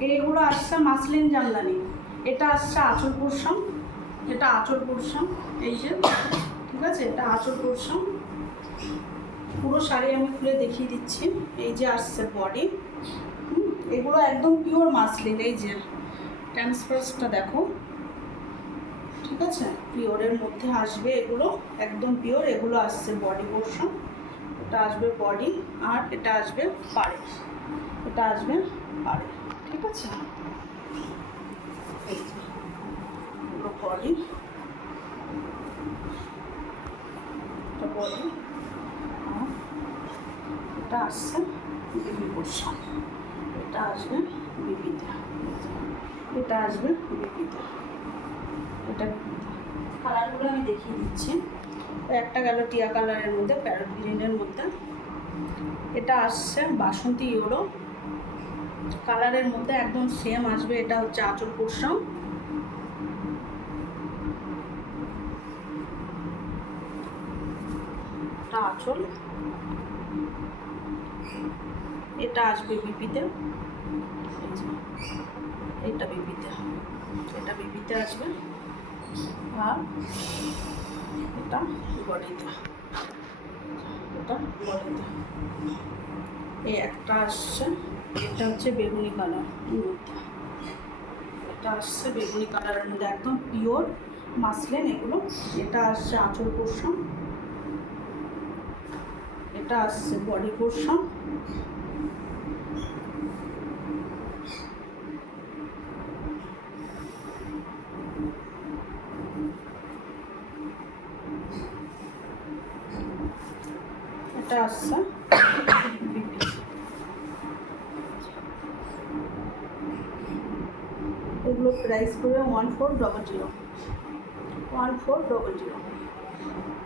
এইগুলো আসছে মাসলিন জামদানি, এটা আসছে আঁচল পোর্শন, এটা আঁচল পোর্শন, এই যে ঠিক আছে, এটা আঁচল পোর্শন। পুরো শাড়ি আমি খুলে দেখিয়ে দিচ্ছি। এই যে আসছে বডি, এগুলো একদম পিওর মাসলিন, এই যে ট্রান্সপারেন্সটা দেখো, ঠিক আছে, পিওরের মধ্যে আসবে এগুলো, একদম পিওর। এগুলো আসছে বডি পোর্শন, এটা আসবে বডি, আর এটা আসবে পাড়ে, এটা আসবে পাড়ে, ঠিক আছে। এই যে এগুলো বডি, এটা বডি, আর এটা আসছে বেবি পোর্শন, এটা আসবে বেবিতে, এটা আসবে বেবিতে, এটা কালারগুলো আমি দেখিয়ে দিচ্ছি। একটা গেল টিয়া কালারের মধ্যে, প্যারট গ্রিনের মধ্যে, এটা আসছে বাসন্তী ইয়েলো কালারের মধ্যে, একদম সেম আসবে। এটা হচ্ছে আঁচল পোর্শন, এটা আঁচল, এটা আসবে বিপিতে, এটা বিপিতে, এটা বিপিতে আসবে, আর এটা বডিতে, এটা বডিতে। এই একটা আসছে, এটা হচ্ছে বেগুনি কালার মধ্যে, এটা আসছে বেগুনি কালারের মধ্যে, একদম পিওর মাসলিন এগুলো। এটা আসছে আঁচল পোর্শন, এটা আসছে বডি পোর্শন, এটা আসছে এগুলো প্রাইস পড়বে 1400, 1400।